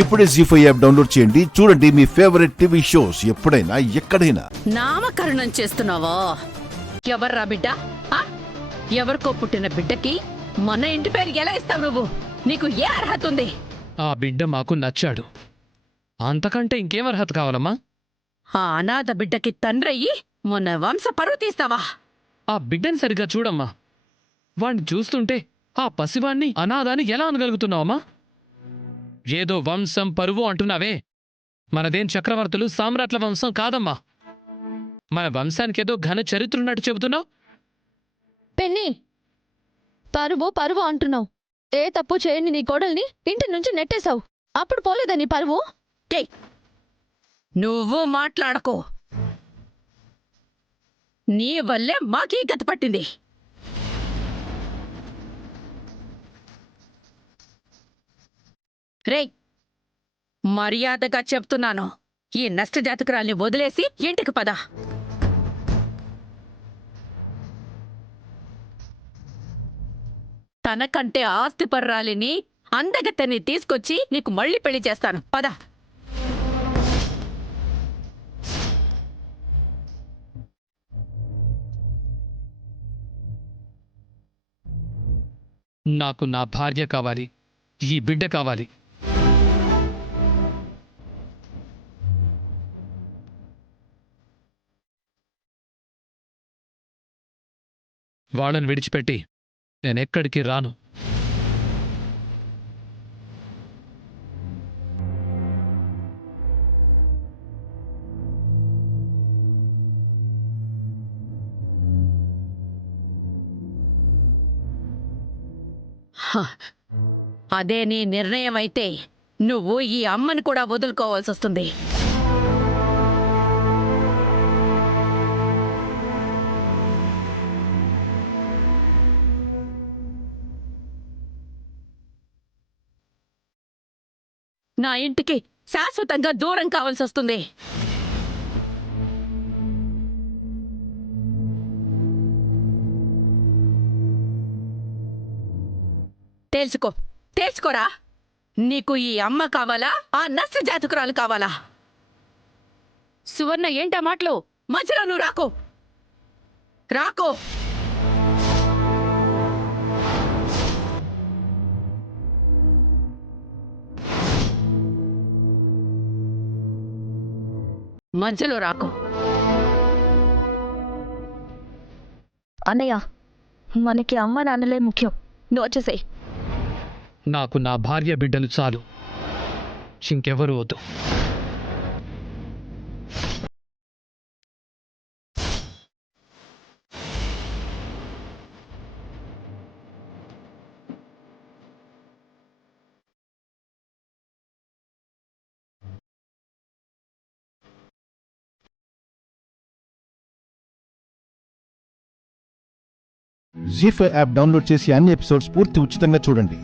ఇప్పుడే జీ5 app download చేయండి. చూడండి మీ ఫేవరెట్ టీవీ షోస్ ఎప్పుడైనా ఎక్కడైనా. నామకరణం చేస్తున్నావా? ఎవర్రా బిడ్డ? ఆ? ఎవరికో పుట్టిన బిడ్డకి మన ఇంటి పేరు ఎలా ఇస్తావు నువ్వు? నీకు ఏ అర్హత ఉంది? ఆ బిడ్డ మాకు నచ్చాడు. అంతకంటే ఇంకేం అర్హత కావాలమ్మా? ఆ అనాథ బిడ్డకి తండ్రయ్యి మన వంశ పరువు తీస్తావా? ఆ బిడ్డని సరిగ్గా చూడమ్మా. వాణ్ణి చూస్తుంటే ఆ పసివాణ్ణి అనాథాన్ని ఎలా అనగలుగుతున్నావమ్మా? ఏదో వంశం పరువు అంటున్నావే, మనదేం చక్రవర్తులు సామ్రాట్ల వంశం కాదమ్మా. మన వంశానికేదో ఘన చరిత్ర ఉన్నట్టు చెబుతున్నావు. పెన్ని, పరువు అంటున్నావు. ఏ తప్పు చేయని నీ కోడల్ని ఇంటి నుంచి నెట్టేశావు. అప్పుడు పోలేదా నీ పరువు? ఏయ్, నువ్వు మాట్లాడకో. నీ వల్లే మాకీ గతి పట్టింది. రేయ్, మర్యాదగా చెప్తున్నాను, ఈ నష్టజాతకురాల్ని వదిలేసి ఇంటికి పద. తనకంటే ఆస్తిపర్రాలిని అందగత్తెని తీసుకొచ్చి నీకు మళ్ళీ పెళ్లి చేస్తాను. పద. నాకు నా భార్య కావాలి, ఈ బిడ్డ కావాలి. వాళ్ళని విడిచిపెట్టి నేనెక్కడికి రాను. హ, అదే నీ నిర్ణయం అయితే నువ్వు ఈ అమ్మని కూడా వదులుకోవాల్సి వస్తుంది. నా ఇంటికి శాశ్వతంగా దూరం కావాల్సి వస్తుంది. తేల్చుకోరా. నీకు ఈ అమ్మ కావాలా, ఆ నష్ట జాతకురాలు కావాలా? సువర్ణ, ఏంటా మాటలు? మధ్యలో నువ్వు రాకో. మధ్యలో రాకో. అన్నయ్య, మనకి అమ్మ నాన్నలే ముఖ్యం. నువ్వు వచ్చేసేయ్. నాకు నా భార్య బిడ్డలు చాలు, ఇంకెవరు వద్దు. జీ5 యాప్ డౌన్లోడ్ చేసి అన్ని ఎపిసోడ్స్ పూర్తి ఉచితంగా చూడండి.